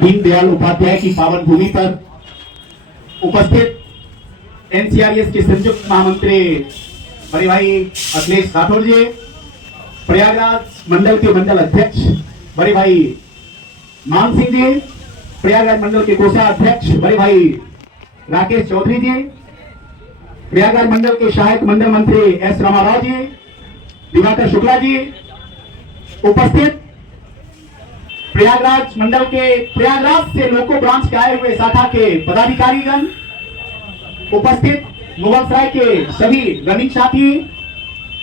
दीनदयाल उपाध्याय की पावन भूमि पर उपस्थित एनसीआरएस के संयुक्त महामंत्री बड़े भाई अखिलेश राठौर जी, प्रयागराज मंडल के मंडल अध्यक्ष बड़े भाई मान सिंह जी, प्रयागराज मंडल के कोषाध्यक्ष बड़े भाई राकेश चौधरी जी, प्रयागराज मंडल के सहायक मंडल मंत्री एस रामाराव जी, दिवाकर शुक्ला जी, उपस्थित प्रयागराज मंडल के प्रयागराज से लोको ब्रांच के आए हुए शाखा के पदाधिकारीगण, उपस्थित मुगलसराय के सभी रनिंग साथी,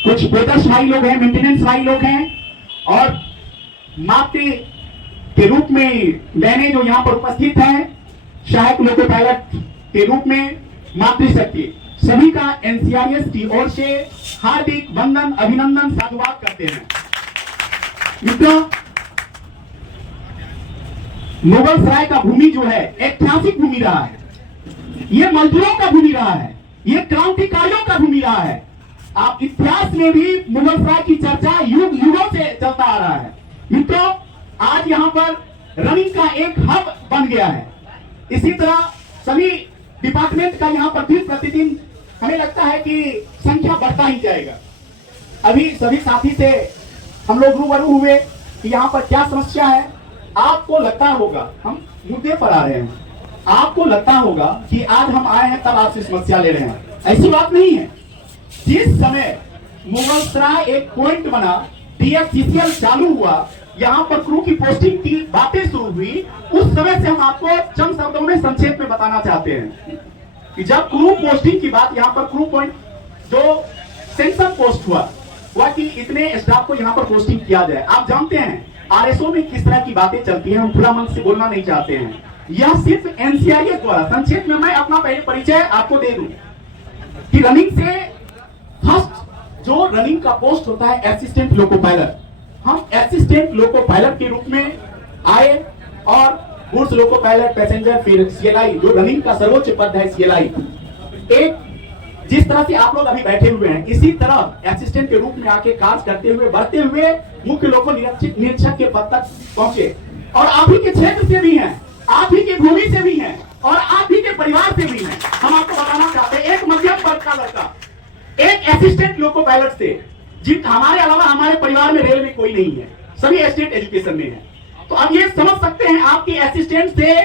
कुछ बोटर्स भाई लोग हैं, मेंटेनेंस भाई लोग हैं और मातृ के रूप में मैंने जो यहाँ पर उपस्थित हैं सहायक लोको पायलट के रूप में मातृशक्ति, सभी का एनसीआरएस की ओर से हार्दिक वंदन अभिनंदन साधुवाद करते हैं। मित्रों, मुगलसराय का भूमि जो है ऐतिहासिक भूमि रहा है, ये मजदूरों का भूमि रहा है, ये क्रांतिकारियों का भूमि रहा है। आप इतिहास में भी मुगलसराय की चर्चा युग युगों से चलता आ रहा है। मित्रों, आज यहाँ पर रनिंग का एक हब बन गया है। इसी तरह सभी डिपार्टमेंट का यहाँ पर दिन प्रतिदिन हमें लगता है कि संख्या बढ़ता ही जाएगा। अभी सभी साथी से हम लोग रूबरू हुए कि यहाँ पर क्या समस्या है। आपको लगता होगा, हम मुद्दे पर आ रहे हैं, आपको लगता होगा कि आज हम आए हैं तब आपसे समस्या ले रहे हैं। ऐसी बात नहीं है। जिस समय मुगलसराय एक पॉइंट बना, डीएफसीसीएल चालू हुआ, यहाँ पर क्रू की पोस्टिंग की बातें शुरू हुई, उस समय से हम आपको चंद शब्दों में संक्षेप में बताना चाहते हैं कि जब क्रू पोस्टिंग की बात, यहाँ पर क्रू पॉइंट जो सेंसर पोस्ट हुआ कि इतने स्टाफ को यहाँ पर पोस्टिंग किया जाए। आप जानते हैं आरएसओ में किस तरह की बातें चलती हैं, हम खुला मन से बोलना नहीं चाहते हैं। यह सिर्फ एनसीआरएस द्वारा, संक्षेप में मैं अपना पहले परिचय आपको दे दूं कि रनिंग से फर्स्ट जो रनिंग का पोस्ट होता है असिस्टेंट लोको पायलट, हम असिस्टेंट लोको पायलट के रूप में आए और गुड्स लोको पायलट, पैसेंजर, फिर सीएलआई, जो रनिंग का सर्वोच्च पद है सीएलआई। एक जिस तरह से आप लोग अभी बैठे हुए हैं, इसी तरह असिस्टेंट के रूप में आके कार्य करते हुए, बढ़ते हुए मुख्य लोको निरीक्षक के पद तक पहुंचे। और आप ही के क्षेत्र से भी हैं, आप ही की भूमि से भी हैं और आप ही के परिवार से भी हैं। हम आपको बताना चाहते हैं, एक मध्यम वर्ग का लड़का एक असिस्टेंट लोको पायलट से, जिन हमारे अलावा हमारे परिवार में रेल में कोई नहीं है, सभी स्टेट एजुकेशन में है। तो अब ये समझ सकते हैं आपकी असिस्टेंट से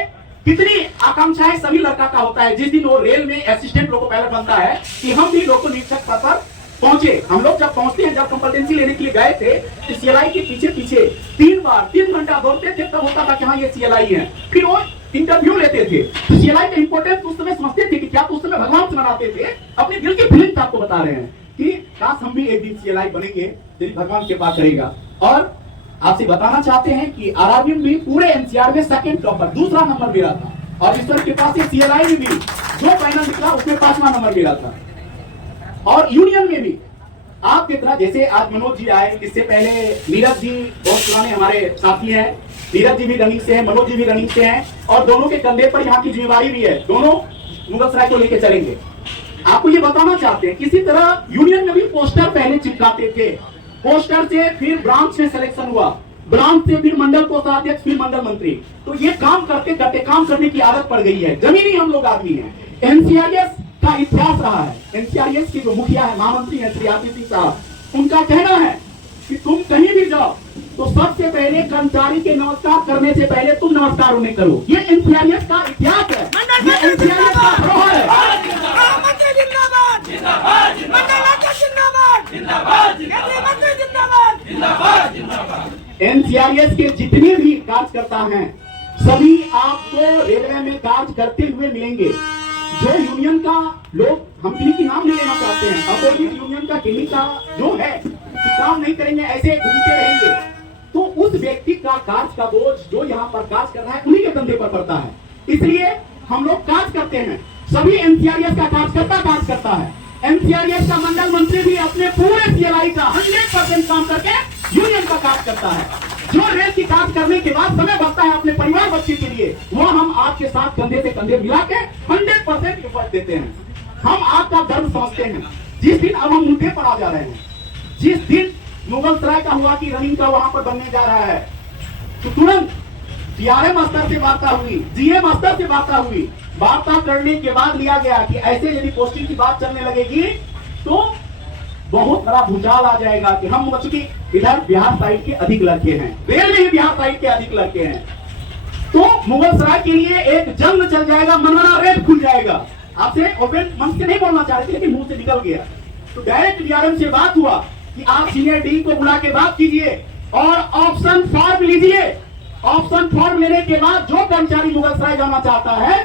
कितनी आकांक्षाएं सभी लड़का का होता है जिस दिन वो रेल में असिस्टेंट लोको पायलट बनता है कि हम भी लोको निरीक्षक पद पर पहुंचे। हम लोग जब पहुंचते हैं, जब कंपल्टेंसी लेने के लिए गए थे तो सीएलआई के पीछे पीछे 3 घंटा दौड़ते थे, तब होता था कि हाँ ये सीएलआई है। फिर वो इंटरव्यू लेते थे तो सीएलआई का इंपोर्टेंस उस समय समझते थे कि क्या, तो उस समय भगवान से मनाते थे। अपने दिल की फीलिंग्स आपको बता रहे हैं कि काश हम भी एक दिन सीएलआई बनेंगे, यदि भगवान कृपा करेगा। और आपसे बताना चाहते हैं कि आरआरबी में पूरे एनसीआर में सेकंड टॉपर, दूसरा नंबर मिला था, और ईश्वर के पास सीएलआई में भी जो फाइनल निकला उसमें 5वां नंबर मिला था। और यूनियन में भी आपके तरह, जैसे आज मनोज जी आए, इससे पहले नीरज जी बहुत पुराने हमारे साथी हैं, नीरज जी भी रनिंग से हैं, मनोज जी भी रनिंग से हैं, और दोनों के कंधे पर यहाँ की जिम्मेवारी भी है, दोनों मुगलसराय को लेकर चलेंगे। आपको ये बताना चाहते हैं, किसी तरह यूनियन में भी पोस्टर पहले चिपकाते थे, पोस्टर से फिर ब्रांच में सिलेक्शन हुआ, ब्रांच से फिर मंडल कोषाध्यक्ष, फिर मंडल मंत्री। तो ये काम करते करते काम करने की आदत पड़ गई है, जमीनी हम लोग आदमी हैं। एनसीआरएस का इतिहास रहा है। एनसीआरएस के जो मुखिया है, महामंत्री है श्री आरपी सिंह साहब, उनका कहना है कि तुम कहीं भी जाओ तो सबसे पहले कर्मचारी के नमस्कार करने से पहले तुम नमस्कार उन्हें करो। ये एनसीआरएस का इतिहास है, ये एनसीआरएस का धरोहर है। एनसीआरएस के जितने भी कार्यकर्ता हैं, सभी आपको रेलवे में कार्य करते हुए मिलेंगे। जो यूनियन का लोग, हम किन्हीं की नाम नहीं लेना चाहते हैं, अपोजिट यूनियन का किन्हीं का जो है कि काम नहीं करेंगे, ऐसे घूमते रहेंगे, तो उस व्यक्ति का कार्य का बोझ जो यहाँ पर कार्य कर रहा है उन्हीं के कंधे पर पड़ता है। इसलिए हम लोग कार्य करते हैं, सभी एनसीआरएस का कार्यकर्ता कार्य करता है। एनसीआरएस का मंडल मंत्री भी अपने पूरे सीएलआई का 100% काम करके यूनियन का कार्य करता है। जो रेल की कार्य करने के बाद समय बचता है अपने परिवार बच्चे के लिए, वो हम आपके साथ कंधे से कंधे मिला के 100% एफर्ट देते हैं। हम आपका दर्द समझते हैं। जिस दिन, अब हम मुद्दे पर आ जा रहे हैं, जिस दिन मुगलसराय का हुआ कि रनिंग का वहां पर बनने जा रहा है, तो तुरंत सीआरएम स्तर से वार्ता हुई, जीएम स्तर से वार्ता हुई। वार्ता करने के बाद लिया गया कि ऐसे यदि पोस्टिंग की बात चलने लगेगी तो बहुत बड़ा भूचाल आ जाएगा कि हम चूंकि इधर बिहार साइड के अधिक लड़के हैं, रेल में ही बिहार साइड के अधिक लड़के हैं, तो मुगलसराय के लिए एक जंग चल जाएगा, मनमाना रेट खुल जाएगा। आपसे ओपन मंच से नहीं बोलना चाह रहे थे लेकिन मुंह से निकल गया। तो डायरेक्ट डीआरएम से बात हुआ कि आप सीनियर डी को बुला के बात कीजिए और ऑप्शन फॉर्म लीजिए। ऑप्शन फॉर्म लेने के बाद जो कर्मचारी मुगलसराय जाना चाहता है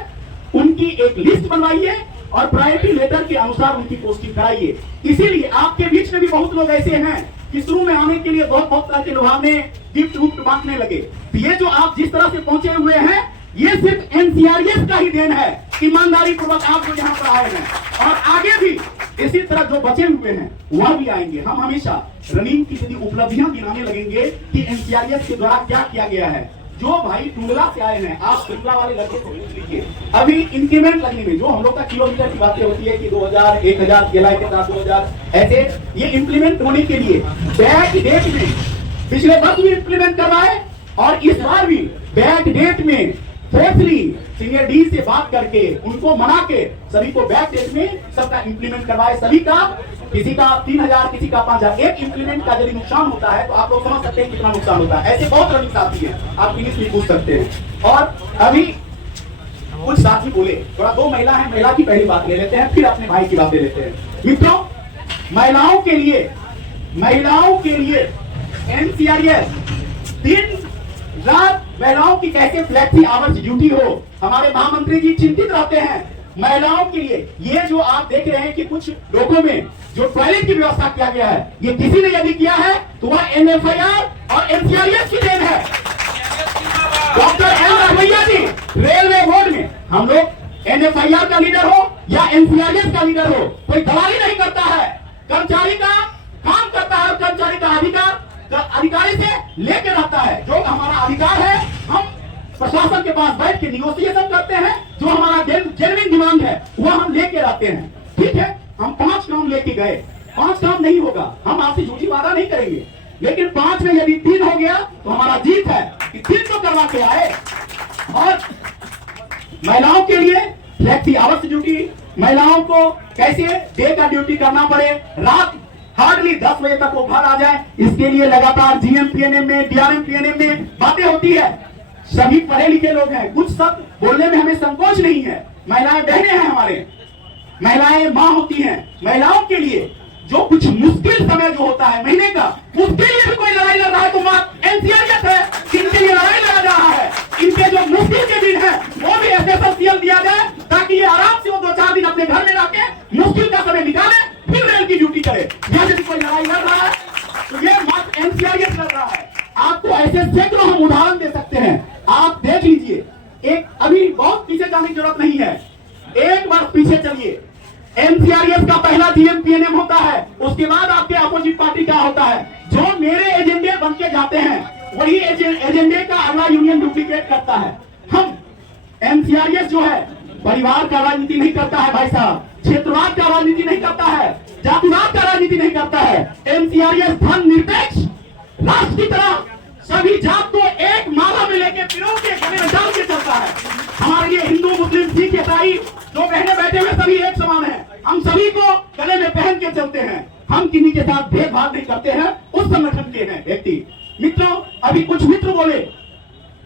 उनकी एक लिस्ट बनवाइए और प्रायोरिटी लेटर के अनुसार उनकी पोस्टिंग कराइए। इसीलिए आपके बीच में भी बहुत लोग ऐसे हैं कि शुरू में आने के लिए बहुत तरह के लुभावने गिफ्ट विफ्ट बांटने लगे। तो ये जो आप जिस तरह से पहुंचे हुए हैं ये सिर्फ एनसीआरएस का ही देन है, ईमानदारी पूर्वक आप जो यहाँ पर आए हैं और आगे भी इसी तरह जो बचे हुए हैं वह भी आएंगे। हम हमेशा रनिंग की यदि उपलब्धियां गिनाने लगेंगे कि एनसीआरएस के द्वारा क्या किया गया है। जो भाई टुंगला से आए हैं, आप टुंगला वाले लड़के को पूछ लीजिए, अभी इंक्रीमेंट लगने में जो हम लोग का किलोमीटर की बातें होती है कि 2000, 1000, केलाई के साथ 2000 ऐसे, ये इंप्लीमेंट होने के लिए बैक डेट में पिछले वर्ष भी इंप्लीमेंट करवाए और इस बार भी बैक डेट में फोर्सली सीनियर डी से बात करके उनको मना के सभी को बैक डेट में सबका इंप्लीमेंट करवाए। सभी का, किसी का 3000, किसी का 5000। एक इंप्लीमेंट का यदि नुकसान होता है तो आप लोग समझ सकते हैं कितना नुकसान होता है। ऐसे बहुत रनिंग साथी है, आप इंग्लिश में पूछ सकते हैं। और अभी कुछ साथी बोले, थोड़ा दो महिला है, महिला की पहली बात ले लेते हैं फिर अपने भाई की बातें लेते हैं। मित्रों, महिलाओं के लिए एनसीआरएस दिन रात महिलाओं की कैसे फ्लेक्सी आवर्स ड्यूटी हो, हमारे महामंत्री जी चिंतित रहते हैं महिलाओं के लिए। ये जो आप देख रहे हैं कि कुछ लोगों में जो टॉयलेट की व्यवस्था किया गया है, ये किसी ने यदि किया है तो वह एनएफआईआर और एनसीआरएस की देन है। डॉक्टर एल राघवैया जी रेलवे बोर्ड में, हम लोग एनएफआईआर का लीडर हो या एनसीआरएस का लीडर हो, कोई दलाली नहीं करता है, कर्मचारी का काम करता है और कर्मचारी का अधिकार अधिकारी से लेके रहता है। जो हमारा अधिकार है हम प्रशासन के पास बैठ के निगोशिएशन करते हैं, जो हमारा जेन्युइन डिमांड है वह हम लेके रहते हैं। ठीक है, हम 5 काम लेके गए, 5 काम नहीं होगा, हम आपसे झूठी वादा नहीं करेंगे, लेकिन 5 में यदि 3 हो गया तो हमारा जीत है कि 3 तो करवा के आए। और महिलाओं के लिए फ्लेक्सी आवर्स ड्यूटी, महिलाओं को कैसे डे का ड्यूटी करना पड़े, रात हार्डली 10 बजे तक वो घर आ जाए, इसके लिए लगातार जीएम पीएनएम में, डीआरएम पीएनएम में बातें होती है। सभी पढ़े लिखे लोग हैं, कुछ सब बोलने में हमें संकोच नहीं है। महिलाएं बहनें हैं, हमारे महिलाएं मां होती हैं। महिलाओं के लिए जो कुछ मुश्किल समय जो होता है महीने का, उसके लिए भी कोई लड़ाई लड़ रहा है तो मां एनसीआरएस है, इनके लिए लड़ाई लड़ा जा रहा है। इनके जो मुश्किल के दिन है वो भी एसएसएल दिया जाए ताकि ये आराम से वो 2-4 दिन अपने घर में रहकर मुश्किल का समय निकाले, फिर रेल की ड्यूटी करे। यदि कोई लड़ाई लड़ रहा है तो ये मात्र एनसीआरएस लड़ रहा है। आपको ऐसे सैकड़ों हम उदाहरण दे सकते हैं, आप देख लीजिए। एक अभी बहुत पीछे जाने की जरूरत नहीं है, एक बार पीछे चलिए। एनसीआरएस का पहला जीएम पीएनएम होता है, उसके बाद आपके अपोजिट पार्टी का होता है। जो मेरे एजेंडे बन के जाते हैं वही एजेंडे का अगला यूनियन डुप्लीकेट करता है। हम एनसीआरएस जो है परिवार का राजनीति नहीं करता है भाई साहब, क्षेत्रवाद का राजनीति नहीं करता है, जातिवाद का राजनीति नहीं करता है। एनसीआरएस धर्मनिरपेक्ष राष्ट्र की तरह सभी जात को एक माला में लेके पिरो के गले में डाल के चलता है। हमारे लिए हिंदू, मुस्लिम, सिख, ईसाई जो बहने बैठे हुए सभी एक समान हैं। हम सभी को गले में पहन के चलते हैं, हम किन्हीं के साथ भेदभाव नहीं करते हैं, उस संगठन के हैं व्यक्ति। मित्रों, अभी कुछ मित्र बोले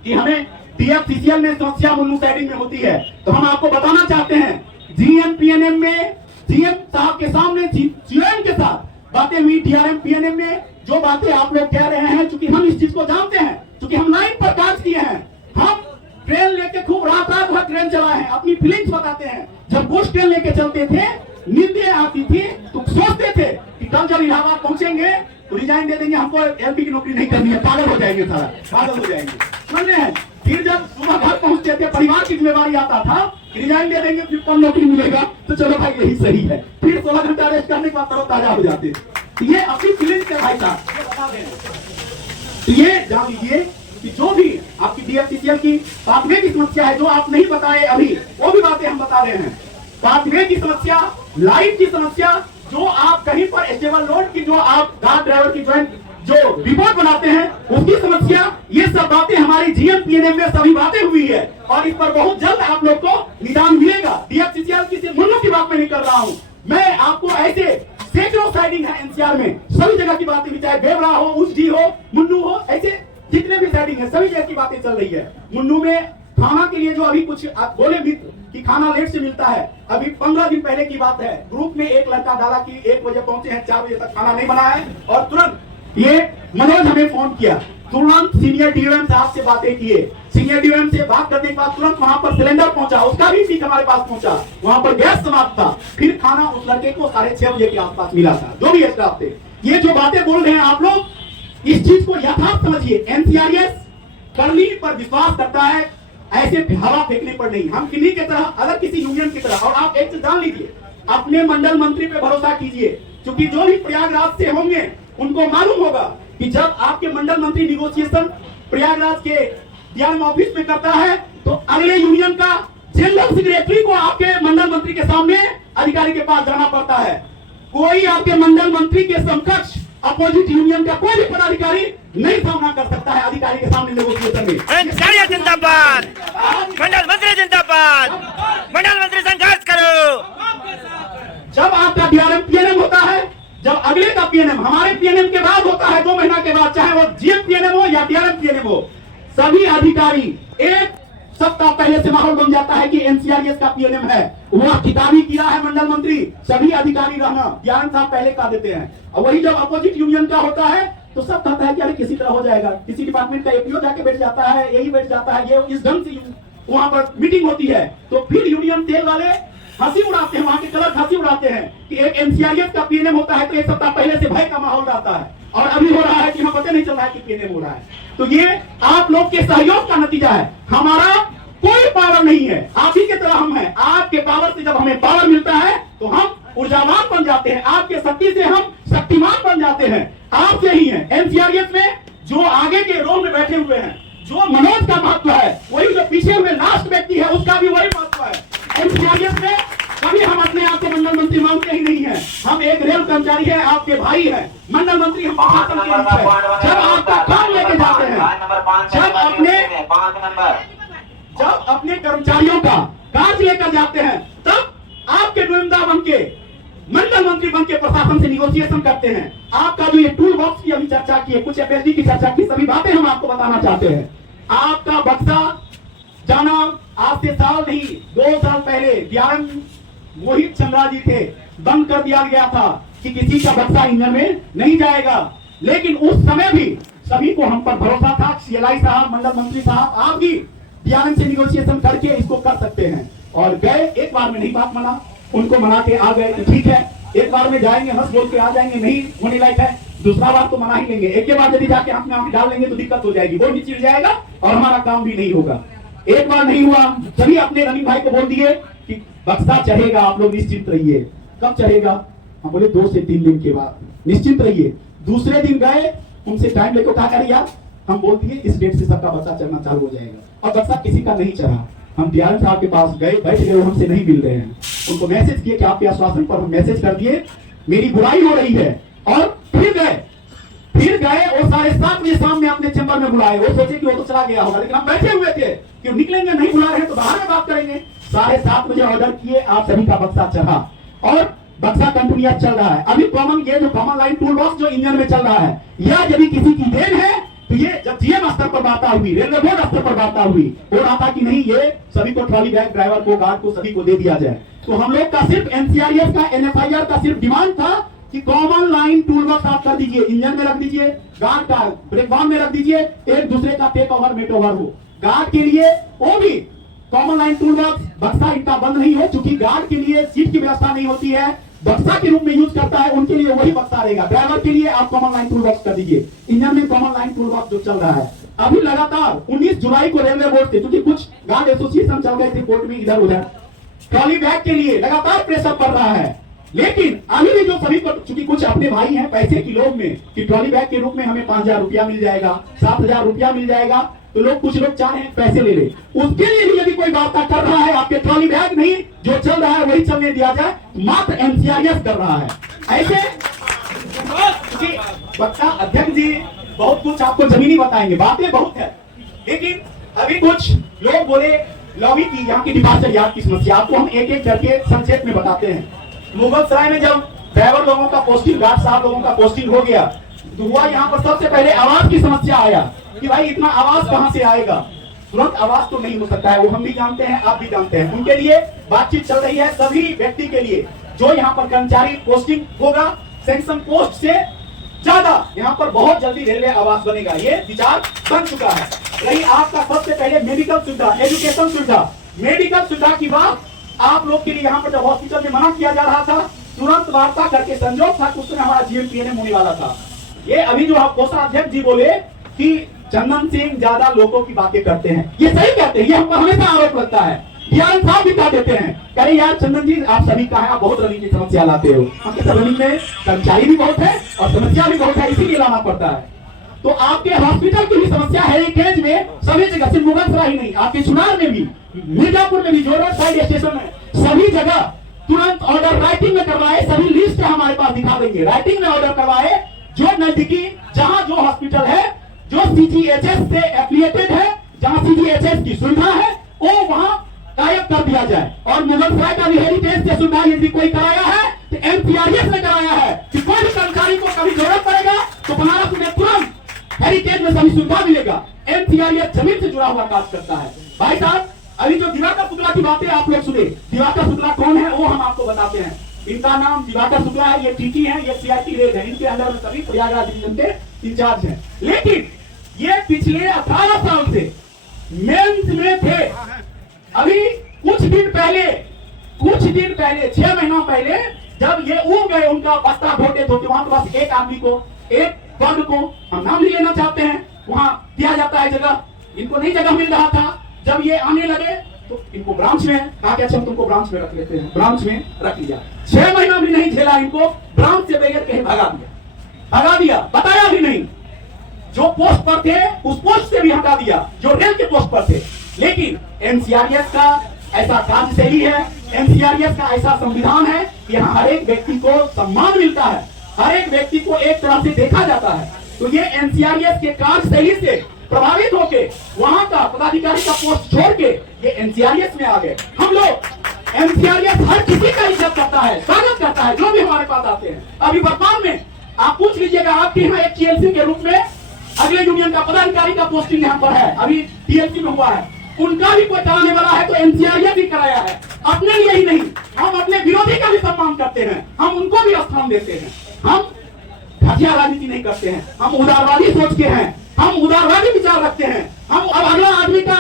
कि हमें डीएफसीसीएल में समस्या मुन्नू साइडिंग में होती है, तो हम आपको बताना चाहते हैं जीएम पीएनएम में सीएम साहब के सामने सीएम के साथ बातें हुई। डीआरएम पीएनएम में जो बातें आप लोग कह रहे हैं, चूंकि हम इस चीज को जानते हैं, चूंकि हम लाइन पर काम किए हैं, हम ट्रेन लेके खूब रात भर ट्रेन चलाए हैं, अपनी फीलिंग्स बताते हैं। जब कुछ ट्रेन लेके चलते थे, नींदें आती थी तो सोचते थे कि कल जब इलाहाबाद पहुंचेंगे तो रिजाइन दे देंगे, हमको एलपी की नौकरी नहीं करनी है, पागल हो जाएंगे, सारा पागल हो जाएंगे, समझ रहे हैं। फिर जब सुबह घर पहुंचते थे, परिवार की जिम्मेवारी आता था, रिजाइन दे देंगे फिर कल नौकरी मिलेगा, तो चलो भाई यही सही है। फिर 16 घंटा रेस्ट करने के बाद तरोताजा हो जाते। ये अपनी फीलिंग्स के भाई साहब ये बता दें। ये जान लीजिए कि जो भी आपकी डीएफसीसीएल की पाथवे की समस्या है, जो आप नहीं बताए अभी, वो भी बातें हम बता रहे हैं। पाथवे की समस्या, लाइट की समस्या, जो आप कहीं पर स्टेबल लोड की, जो आप गार्ड ड्राइवर की ज्वाइंट जो रिपोर्ट बनाते हैं उसकी समस्या, ये सब बातें हमारी जीएम पीएनएम में सभी बातें हुई है और इस पर बहुत जल्द आप लोग को निदान मिलेगा। डीएफसीसीएल की मुन्नू की बात मैं नहीं कर रहा हूँ, मैं आपको ऐसे सैकड़ों साइडिंग है एनसीआर में, सभी जगह की बातें, चाहे बेवड़ा हो, उजडी हो, मुन्नू हो, ऐसे जितने भी साइडिंग है सभी जगह की बातें चल रही है। मुन्नू में खाना के लिए जो अभी कुछ आप बोले मित्र कि खाना लेट से मिलता है, अभी 15 दिन पहले की बात है, ग्रुप में एक लड़का डाला कि 1 बजे पहुंचे हैं, 4 बजे तक खाना नहीं बना है और तुरंत ये मनोज हमें फोन किया, तुरंत सीनियर डीएम साहब से बातें किए, सीनियर डीएम से बात करने के बाद तुरंत वहां पर सिलेंडर पहुंचा, उसका भी ठीक हमारे पास पहुंचा, वहां पर गैस समाप्त था, फिर खाना उस लड़के को 6:30 बजे के आसपास मिला था, जो भी स्टाफ थे। ये जो बातें बोल रहे हैं आप लोग, इस चीज को यथार्थ समझिए। एनसीआरएस करनी पर विश्वास करता है, ऐसे हवा फेंकने पर नहीं। हम किन्हीं की तरह, अगर किसी यूनियन की तरह, और आप एक चीज जान लीजिए, अपने मंडल मंत्री पे भरोसा कीजिए, क्योंकि जो भी प्रयागराज से होंगे उनको मालूम होगा कि जब आपके मंडल मंत्री निगोशिएशन प्रयागराज के डीएम ऑफिस में करता है तो अगले यूनियन का जनरल सेक्रेटरी को आपके मंडल मंत्री के सामने अधिकारी के पास जाना पड़ता है। कोई आपके मंडल मंत्री के समकक्ष अपोजिट यूनियन का कोई भी पदाधिकारी नहीं सामना कर सकता है अधिकारी के सामने नेगोशिएशन में। जिंदाबाद, मंडल मंत्री जिंदाबाद, मंडल मंत्री संघर्ष करो। जब आपका डीआरएम पीएनएम होता है, जब अगले का पीएनएम हमारे पीएनएम के बाद होता है 2 महीना के बाद, चाहे वो जीएम पीएनएम हो या डीआरएम पीएनएम हो, सभी अधिकारी एक सप्ताह पहले से माहौल बन जाता है कि एनसीआरएस का पीएनएम है, वह किताबी किया है मंडल मंत्री, सभी अधिकारी रहना डीआरएम साहब पहले कह देते हैं। और वही जब अपोजिट यूनियन का होता है तो सब कहता है कि अरे किसी तरह हो जाएगा, किसी डिपार्टमेंट का एपीओ जाके बैठ जाता है, यही बैठ जाता है, ये इस ढंग से वहां पर मीटिंग होती है, तो फिर यूनियन तेल वाले हंसी उड़ाते हैं, वहां के कलर हंसी उड़ाते हैं कि एक एनसीआरएस का पीएनएम होता है तो एक सप्ताह पहले से भय का माहौल रहता है, और अभी हो रहा है कि हमें पता नहीं चल रहा है कि पीएनएम हो रहा है। तो ये आप लोग के सहयोग का नतीजा है, हमारा कोई पावर नहीं है, आप ही की तरह हम हैं। आपके पावर से जब हमें पावर मिलता है तो हम ऊर्जावान बन जाते हैं, आपके शक्ति से हम शक्तिमान बन जाते हैं, आप यही है। एनसीआरएस में जो आगे के रोल में बैठे हुए हैं, जो मनोज का महत्व है, वही जो पीछे हुए लास्ट व्यक्ति है उसका भी वही महत्व है। एनसीआरएस में कभी हम अपने आप को मंडल मंत्री मानते ही नहीं है, हम एक रेल कर्मचारी है, आपके भाई है, मंडल मंत्री हम प्रशासन के रूप है। जब आपका काम लेके जाते हैं, जब अपने कर्मचारियों का कार्य लेकर जाते हैं, तब आपके नुमाइंदा बनके मंडल मंत्री बनके प्रशासन से निगोशिएशन करते हैं। आपका जो ये टूल बॉक्स की अभी चर्चा की है, कुछ एफएसडी की चर्चा की, सभी बातें हम आपको बताना चाहते हैं। आपका बक्सा जाना आज से साल नहीं 2 साल पहले डीआरएम मोहित चंद्रा जी थे, बंद कर दिया गया था कि किसी का बक्सा इंजन में नहीं जाएगा, लेकिन उस समय भी सभी को हम पर भरोसा था, सीएलआई साहब, मंडल मंत्री साहब, आप भी डीआरएम से निगोशिएशन करके इसको कर सकते हैं, और गए, एक बार में नहीं बात माना, उनको मना के आ गए तो ठीक है, एक बार में जाएंगे हंस बोल के आ जाएंगे, नहीं होने लायक है, दूसरा बार तो मना ही लेंगे, एक के बाद यदि जाके हाथ में आंख डाल लेंगे तो दिक्कत हो जाएगी, वो भी चिढ़ जाएगा और हमारा काम भी नहीं होगा। एक बार नहीं हुआ, सभी अपने रनिंग भाई को बोल दिए कि बक्सा चढ़ेगा, आप लोग निश्चिंत रहिए। कब चढ़ेगा? हम बोले 2 से 3 दिन के बाद, निश्चिंत रहिए। दूसरे दिन गए, उनसे टाइम लेकर कहा कर यार, हम बोल दिए इस डेट से सबका बक्सा चढ़ना चालू हो जाएगा, और बक्सा किसी का नहीं चढ़ा। हम डीआरएम साहब के पास गए, बैठ गए, वो हमसे नहीं मिल रहे हैं, उनको मैसेज किए कि आपके आश्वासन पर हम मैसेज कर दिए, मेरी बुराई हो रही है, और फिर गए वो 7:30 बजे शाम में अपने चैम्बर में बुलाए, वो सोचे कि वो तो चला गया होगा, लेकिन हम बैठे हुए थे कि निकलेंगे, नहीं बुला रहे तो बाहर में बात करेंगे। 7:30 बजे ऑर्डर किए, आप सभी का बक्सा चढ़ा और बक्सा कंटिन्यूअस चल रहा है। अभी ये जो कॉमन लाइन टूल बॉक्स जो इंजन में चल रहा है, या यदि किसी की देन है तो ये जब जीएम स्तर पर बात हुई, रेलवे बोर्ड स्तर पर बात हुई, हो रहा था कि नहीं ये सभी को ट्रॉली बैग ड्राइवर को, गार्ड को, सभी को दे दिया जाए। तो हम लोग का सिर्फ एनसीआरएस का, एनएफआईआर का सिर्फ डिमांड था कि कॉमन लाइन टूल बॉक्स आप कर दीजिए, इंजन में रख दीजिए, गार्ड का ब्रेकडाउन में रख दीजिए, एक दूसरे का टेक ओवर मेट ओवर हो। गार्ड के लिए वो भी कॉमन लाइन टूल बॉक्स बक्सा इतना बंद नहीं हो, चूंकि गार्ड के लिए सीट की व्यवस्था नहीं होती है, बक्सा के रूप में यूज करता है, उनके लिए वही बक्सा रहेगा। ड्राइवर के लिए आप कॉमन लाइन टूल बॉक्स कर दीजिए। इंजन में कॉमन लाइन टूल बॉक्स जो चल रहा है, अभी लगातार 19 जुलाई को रेलवे बोर्ड से, क्योंकि कुछ गार्ड एसोसिएशन चल गए थे कोर्ट में इधर उधर, ट्रॉली बैग के लिए लगातार प्रेशर पड़ रहा है, लेकिन अभी भी जो सभी को, चूंकि कुछ अपने भाई हैं पैसे की लोभ में कि ट्रॉली बैग के रूप में हमें 5,000 रुपया मिल जाएगा, 7,000 रुपया मिल जाएगा, तो लोग, कुछ लोग चाह रहे हैं पैसे ले ले, उसके लिए भी यदि कोई वार्ता कर रहा है, आपके ट्रॉली बैग नहीं, जो चल रहा है वही चलने दिया जाए, मात्र एनसीआरएस कर रहा है। ऐसे देखिए, वक्ता अध्यक्ष जी बहुत कुछ आपको जमीनी बताएंगे, बातें बहुत है, लेकिन अभी कुछ लोग बोले लॉबी की, यहाँ की डिपार्चर यार्ड की समस्या, आपको हम एक एक करके संक्षेप में बताते हैं। मुगलसराय में जब ड्राइवर लोगों का पोस्टिंग, गार्ड साहब लोगों का पोस्टिंग हो गया, तो हुआ यहाँ पर सबसे पहले आवाज की समस्या आया कि भाई इतना आवाज कहां से आएगा। तुरंत आवाज तो नहीं हो सकता है, वो हम भी जानते हैं, आप भी जानते हैं। उनके लिए बातचीत चल रही है, सभी व्यक्ति के लिए जो यहाँ पर कर्मचारी पोस्टिंग होगा, सेंक्शन पोस्ट से ज्यादा यहाँ पर बहुत जल्दी रेलवे आवास बनेगा, ये विचार बन चुका है। रही आपका सबसे पहले मेडिकल सुविधा, एजुकेशन सुविधा, मेडिकल सुविधा की बात आप लोग के लिए यहाँ पर जब हॉस्पिटल में मना किया जा रहा था, तुरंत वार्ता करके संजोग था उस समय हमारा जीएमपीएनएम होने वाला था। ये अभी जो कोषाध्यक्ष जी बोले कि चंदन सिंह ज्यादा लोगों की बातें करते हैं, ये सही कहते हैं, ये हमको हमेशा आरोप लगता है। डीआरएम साहब भी कह देते हैं, कहे यार चंदन जी आप सभी का है, आप बहुत रनिंग की समस्या लाते हो। आपके रनिंग में कर्मचारी भी बहुत है और समस्या भी बहुत है, इसीलिए लाना पड़ता है। तो आपके हॉस्पिटल की भी समस्या है, हेरिटेज में सभी जगह, सिर्फ मुगलसराय ही नहीं, आपके चुनार में भी, मिर्जापुर में भी, जो रोड साइड स्टेशन में, सभी जगह तुरंत ऑर्डर राइटिंग में करवाए, सभी लिस्ट हमारे पास दिखा देंगे, राइटिंग में ऑर्डर करवाए, जो नजदीकी जहां जो हॉस्पिटल है, जो सीजीएचएस से एफिलिएटेड है, जहां सीजीएचएस की सुविधा है, वो वहां गायब कर दिया जाए। और मुगलसराय का भी हेरिटेज से सुविधा यदि कोई कराया है तो एमसीआरएस ने कराया है कि कोई भी कर्मचारी को कभी जरूरत पड़ेगा तो बनारस में तुरंत हेरिटेज में सभी सुविधा मिलेगा। एमसीआरएस जमीन से जुड़ा हुआ काम करता है। भाई साहब, अभी जो दिवाकर शुक्ला की बातें आप लोग सुने, दिवाकर शुक्ला कौन है वो हम आपको बताते हैं। इनका नाम दिवाकर शुक्ला है, ये टीटी है, ये सीआईटी रेड है, इनके अंदर में सभी प्रयागराज डिवीजन के इंचार्ज हैं। लेकिन ये पिछले 18 साल से मेंस में थे। अभी कुछ दिन पहले 6 महीना पहले जब ये उड़ गए, उनका बस्ता धोते धोते वहां तो बस एक आदमी को, एक पद को, हम नाम नहीं लेना चाहते हैं, वहां दिया जाता है जगह, इनको नहीं जगह मिल रहा था। जब ये आने लगे तो इनको ब्रांच में कहा कि अच्छा हम तुमको ब्रांच में रख लेते हैं, ब्रांच में रख लिया। 6 महीना भी नहीं झेला इनको, ब्रांच से बगैर कहीं भगा दिया, बताया भी नहीं। जो पोस्ट पर थे उस पोस्ट से भी हटा दिया, जो रेल के पोस्ट पर थे। लेकिन एमसीआरएस का ऐसा कार्यशैली है, एमसीआरएस का ऐसा संविधान है कि यहाँ हर एक व्यक्ति को सम्मान मिलता है, हर एक व्यक्ति को एक तरह से देखा जाता है। तो ये एमसीआरएस के कार्यशैली से प्रभावित होके वहां का पदाधिकारी का पोस्ट छोड़ के ये एमसीआरएस में आ गए। हम लोग एमसीआरएस हर किसी का इज्जत करता है, स्वागत करता है, जो भी हमारे पास आते हैं। अभी वर्तमान में आप पूछ लीजिएगा, आपके यहाँ एक टीएलसी के रूप में अगले यूनियन का पदाधिकारी का पोस्टिंग यहाँ पर है, अभी टीएलसी में हुआ है, उनका भी कोई कराने वाला है तो एमसीआरएस भी कराया है। अपने लिए ही नहीं, हम अपने विरोधी का भी सम्मान करते हैं, हम उनको भी स्थान देते हैं। हम घटिया राजनीति नहीं करते हैं, हम उदारवादी सोच के हैं, हम उदारवादी विचार रखते हैं। हम अब अगला आदमी का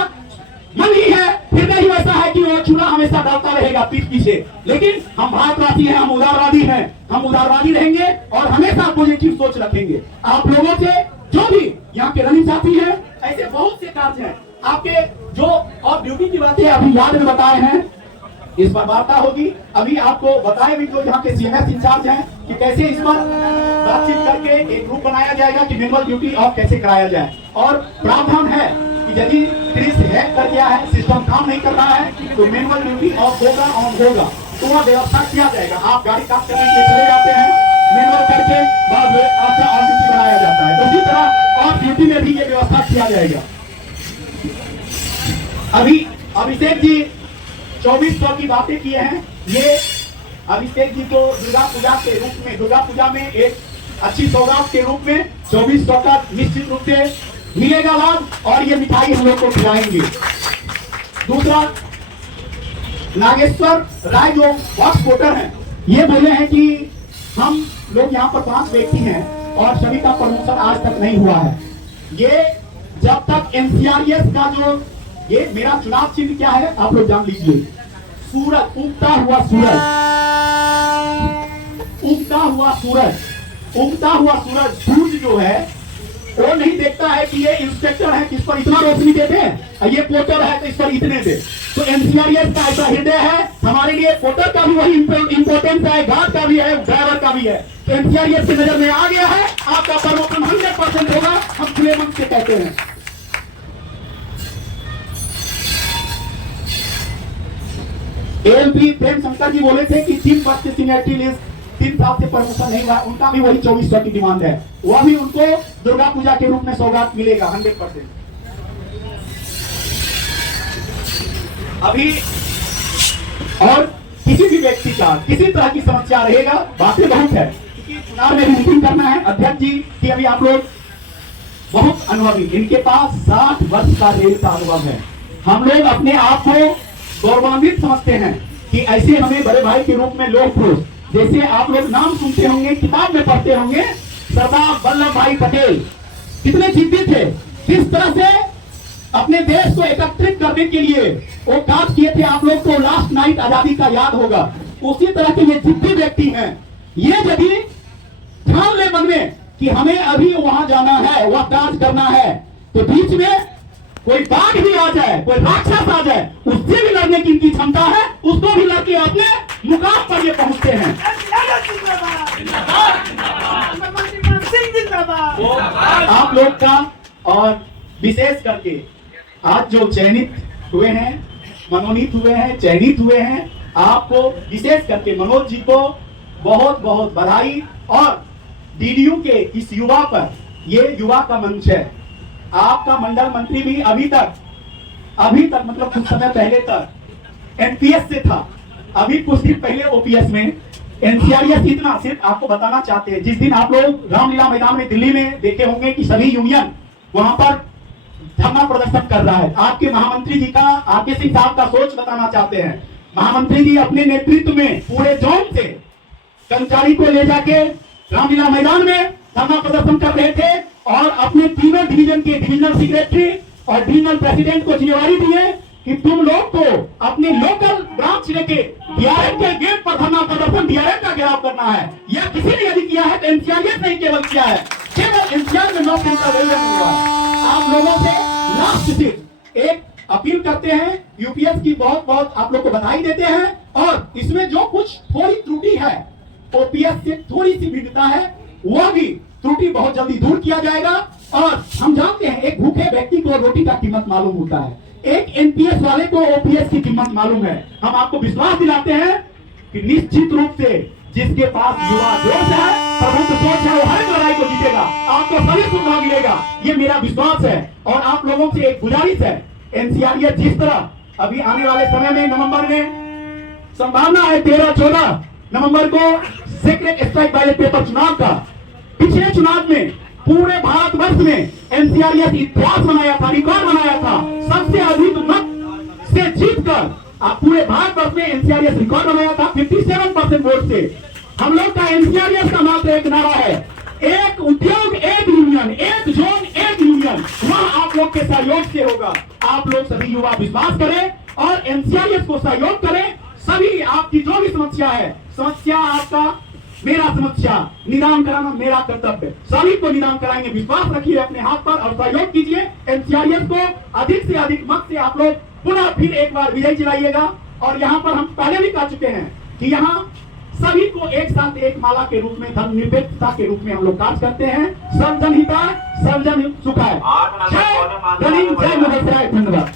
मन ही है, हृदय ही वैसा है कि वो चूड़ा हमेशा डालता रहेगा पीठ पीछे, लेकिन हम भारतवासी हैं, हम उदारवादी हैं, हम उदारवादी रहेंगे और हमेशा पॉजिटिव सोच रखेंगे। आप लोगों से जो भी यहाँ के रनिंग साथी हैं, ऐसे बहुत से कार्य हैं आपके, जो और ड्यूटी की बातें अभी याद में बताए हैं, इस पर वार्ता होगी। अभी आपको बताए भी जो यहाँ के सीएमएस इंचार्ज हैं कि कैसे इस पर बातचीत करके एक ग्रुप बनाया जाएगा कि मैनुअल ड्यूटी ऑफ कैसे कराया जाए। और प्रावधान है कि यदि क्रिस हैक कर दिया है, सिस्टम काम नहीं कर रहा है, तो मैनुअल ड्यूटी ऑफ होगा, ऑन होगा, तो वह व्यवस्था किया जाएगा। आप गाड़ी काट करने के लिए चले जाते हैं, मैनुअल करके बाद में आपका ऑन ड्यूटी बनाया जाता है, तो उसी तरह ऑन ड्यूटी में भी ये व्यवस्था किया जाएगा। अभी अभिषेक जी 2400 की बातें किए हैं। ये अभिषेक जी को दुर्गा पूजा के रूप में, दुर्गा पूजा में एक अच्छी सौगात के रूप में 2400 का निश्चित रूप से मिलेगा लाभ, और ये मिठाई हम लोग को खिलाएंगे। दूसरा, नागेश्वर राय जो बॉक्स वोटर हैं, ये बोले हैं कि हम लोग यहाँ पर 5 व्यक्ति हैं और सभी का प्रमोशन आज तक नहीं हुआ है। ये जब तक एमसीआरएस का जो, ये मेरा चुनाव चिन्ह क्या है आप लोग जान लीजिए, सूरज, उगता हुआ सूरज, उगता हुआ सूरज, उगता हुआ सूरज। सूरज जो है वो नहीं देखता है कि ये इंस्पेक्टर है, किस पर इतना रोशनी देते हैं, ये पोर्टर है तो इस पर इतने दे। तो एमसीआरएस का ऐसा हृदय है, हमारे लिए पोर्टर का भी वही इंपॉर्टेंस है, गार्ड का भी है, ड्राइवर का भी है। तो एमसीआरएस की नजर में आ गया है, आपका प्रमोशन 100% होगा, हम खुले मन से कहते हैं। एएलपी प्रेम शंकर जी बोले थे कि 3 वर्ष की सीनियरिटी लिस्ट 3 साल से प्रमोशन नहीं हुआ, उनका भी वही 2400 की डिमांड है। वह भी उनको दुर्गा पूजा के रूप में सौगात मिलेगा 100%। अभी और किसी भी व्यक्ति का किसी तरह की समस्या रहेगा, बातें बहुत है क्योंकि चुनाव में भी मीटिंग करना है। अध्यक्ष जी की अभी आप लोग बहुत अनुभवी, इनके पास 60 वर्ष का रेल का अनुभव है। हम लोग अपने आप को गौरवान्वित समझते हैं कि ऐसे हमें बड़े भाई के रूप में लोग पुरुष, जैसे आप लोग नाम सुनते होंगे, किताब में पढ़ते होंगे, सरदार वल्लभ भाई पटेल कितने जिद्दी थे, किस तरह से अपने देश को एकत्रित करने के लिए वो काम किए थे। आप लोग को लास्ट नाइट आजादी का याद होगा। उसी तरह के ये जिद्दी व्यक्ति हैं। ये यदि ठान ले मन में कि हमें अभी वहां जाना है, वह कार्य करना है, तो बीच में कोई बाघ भी आ जाए, कोई राक्षस आ जाए, उससे भी लड़ने की इनकी क्षमता है, उसको भी लड़के अपने मुकाम पर ये पहुंचते हैं। तो आप लोग का और विशेष करके आज जो चयनित हुए हैं, मनोनीत हुए हैं, चयनित हुए हैं, आपको विशेष करके मनोज जी को बहुत बहुत बधाई। और डीडीयू के इस युवा पर, ये युवा का मंच है। आपका मंडल मंत्री भी अभी तक मतलब कुछ समय पहले तक एनपीएस से था, अभी कुछ दिन पहले ओपीएस में। एनसीआरएस इतना सिर्फ आपको बताना चाहते हैं, जिस दिन आप लोग रामलीला मैदान में दिल्ली में देखे होंगे कि सभी यूनियन वहां पर धरना प्रदर्शन कर रहा है, आपके महामंत्री जी का, आरके सिंह साहब का सोच बताना चाहते हैं। महामंत्री जी अपने नेतृत्व में पूरे जोन से कर्मचारी को ले जाके रामलीला मैदान में धरना प्रदर्शन कर रहे थे और अपने तीनों डिवीजन के डिविजनल सेक्रेटरी और डिविजनल प्रेसिडेंट को जिम्मेवारी दी है कि तुम लोग को अपने लोकल ब्रांच लेके डीआरएम के गेट पर धरना प्रदर्शन, डीआरएम का घेराव करना है। यह किसी ने यदि किया है तो एनसीआरएस नहीं केवल किया है, केवल एनसीआर में 9 घंटा हुआ है। आप लोगों से लास्ट सिर्फ एक अपील करते हैं, यूपीएस की बहुत बहुत आप लोग को बधाई देते हैं। और इसमें जो कुछ थोड़ी त्रुटि है, ओपीएस से थोड़ी सी भिन्नता है, वह भी त्रुटि बहुत जल्दी दूर किया जाएगा। और हम जानते हैं एक भूखे व्यक्ति को रोटी का कीमत मालूम होता है, एक एनपीएस वाले को ओपीएस की कीमत मालूम है। हम आपको विश्वास दिलाते हैं कि निश्चित रूप से जिसके पास युवा जोश है, प्रबुद्ध सोच है, वो हर एक लड़ाई को जीतेगा, आपको सभी सुविधा मिलेगा, ये मेरा विश्वास है। और आप लोगों से एक गुजारिश है, एनसीआरएस जिस तरह अभी आने वाले समय में नवंबर में संभावना है 13-14 नवंबर को सीक्रेट स्ट्राइक बैलेट पेपर चुनाव का, पिछले चुनाव में पूरे भारतवर्ष में एनसीआरएस इतिहास बनाया था, रिकॉर्ड बनाया था, सबसे अधिक मत से जीतकर आप पूरे भारतवर्ष में एनसीआरएस रिकॉर्ड बनाया था 57% वोट से। हम लोग का एनसीआरएस का मात्र एक नारा है, एक उद्योग एक यूनियन, एक जोन एक यूनियन। वह आप लोग के सहयोग से होगा। आप लोग सभी युवा विश्वास करें और एनसीआरएस को सहयोग करें। सभी आपकी जो भी समस्या है, समस्या आपका मेरा समस्या, निदान कराना मेरा कर्तव्य, सभी को निदान कराएंगे। विश्वास रखिए अपने हाथ पर और सहयोग कीजिए। एनसीआरएस को अधिक से अधिक मत से आप लोग पुनः फिर एक बार विजय दिलाइएगा। और यहाँ पर हम पहले भी कह चुके हैं कि यहाँ सभी को एक साथ एक माला के रूप में, धर्मनिरपेक्षता के रूप में हम लोग कार्य करते हैं। सर्वजन हिताय सर्वजन सुखाय। जय मुगलसराय। धन्यवाद।